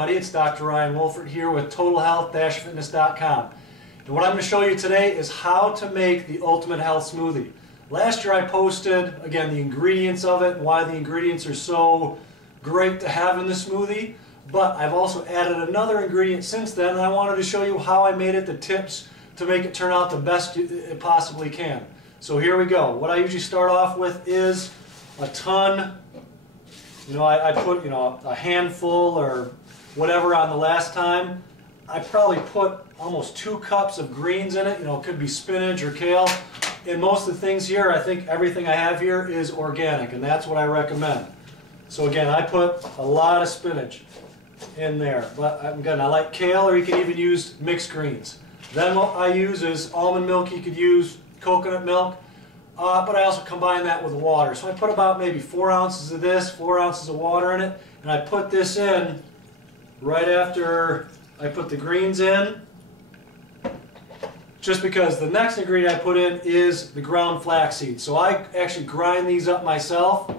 everybody, it's Dr. Ryan Wohlfert here with TotalHealth-Fitness.com. And what I'm going to show you today is how to make the ultimate health smoothie. Last year I posted, again, the ingredients of it and why the ingredients are so great to have in the smoothie. But I've also added another ingredient since then, and I wanted to show you how I made it, the tips to make it turn out the best it possibly can. So here we go. What I usually start off with is a ton. I put, a handful or whatever on the last time. I probably put almost 2 cups of greens in it. It could be spinach or kale. And most of the things here, I think everything I have here is organic, and that's what I recommend. So again, I put a lot of spinach in there. But again, I like kale, or you can even use mixed greens. Then what I use is almond milk. You could use coconut milk. But I also combine that with water. So I put about maybe 4 ounces of this, 4 ounces of water in it, and I put this in right after I put the greens in, just because the next ingredient I put in is the ground flaxseed. So I actually grind these up myself,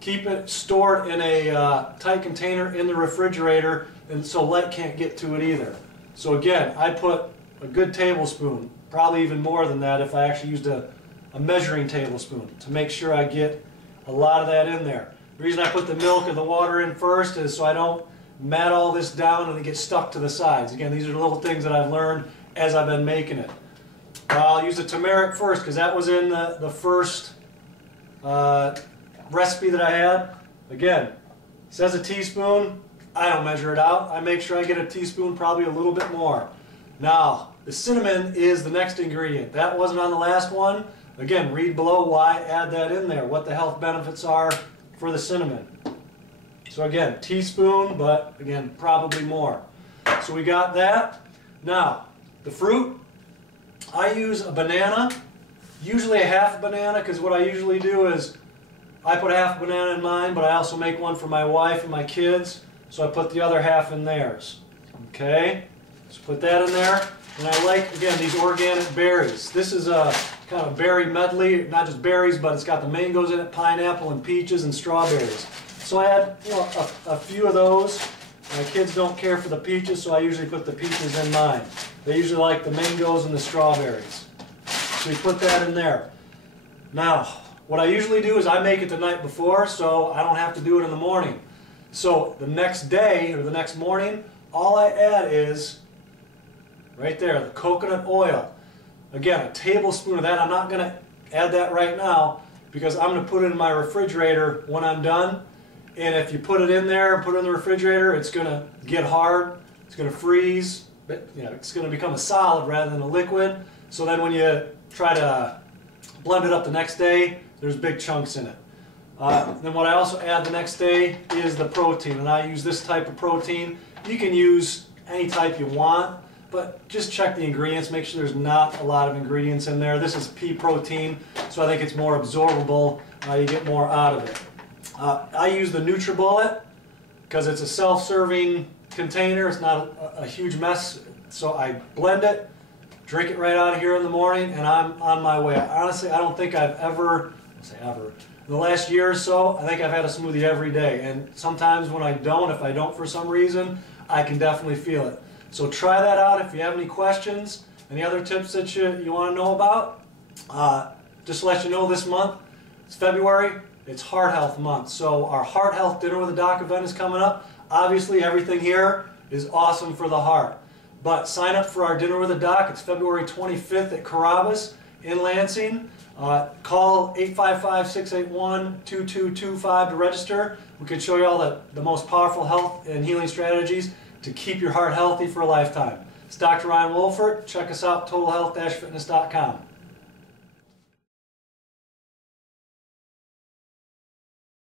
keep it stored in a tight container in the refrigerator, and so light can't get to it either. So again, I put a good tablespoon, probably even more than that if I actually used a measuring tablespoon, to make sure I get a lot of that in there. The reason I put the milk and the water in first is so I don't mat all this down and it gets stuck to the sides. Again, these are the little things that I've learned as I've been making it. I'll use the turmeric first because that was in the first recipe that I had. Again, it says a teaspoon. I don't measure it out. I make sure I get a teaspoon, probably a little bit more. Now, the cinnamon is the next ingredient. That wasn't on the last one. Again, read below why I add that in there, what the health benefits are for the cinnamon. So again, teaspoon, but again, probably more. So we got that. Now, the fruit, I use a banana, usually a half banana, because what I usually do is I put half a banana in mine, but I also make one for my wife and my kids, so I put the other half in theirs. Okay, so put that in there. And I like, again, these organic berries. This is a kind of berry medley, not just berries, but it's got the mangoes in it, pineapple and peaches and strawberries. So I add a few of those. My kids don't care for the peaches, so I usually put the peaches in mine. They usually like the mangoes and the strawberries. So we put that in there. Now, what I usually do is I make it the night before, so I don't have to do it in the morning. So the next day, or the next morning, all I add is right there, the coconut oil. Again, a tablespoon of that. I'm not going to add that right now because I'm going to put it in my refrigerator when I'm done. And if you put it in there, put it in the refrigerator, it's going to get hard, it's going to freeze, but it's going to become a solid rather than a liquid. So then when you try to blend it up the next day, there's big chunks in it. Then what I also add the next day is the protein, and I use this type of protein. You can use any type you want, but just check the ingredients, make sure there's not a lot of ingredients in there. This is pea protein, so I think it's more absorbable. You get more out of it. I use the NutriBullet because it's a self-serving container. It's not a huge mess, so I blend it, drink it right out of here in the morning, and I'm on my way. Honestly, I don't think I've ever, in the last year or so, I think I've had a smoothie every day. And sometimes when I don't, if I don't for some reason, I can definitely feel it. So try that out. If you have any questions, any other tips that you want to know about, just to let you know, this month, it's February, it's Heart Health Month. So our Heart Health Dinner with a Doc event is coming up. Obviously, everything here is awesome for the heart. But sign up for our Dinner with a Doc. It's February 25th at Carrabba's in Lansing. Call 855-681-2225 to register. We can show you all the most powerful health and healing strategies to keep your heart healthy for a lifetime. It's Dr. Ryan Wohlfert. Check us out, TotalHealth-Fitness.com.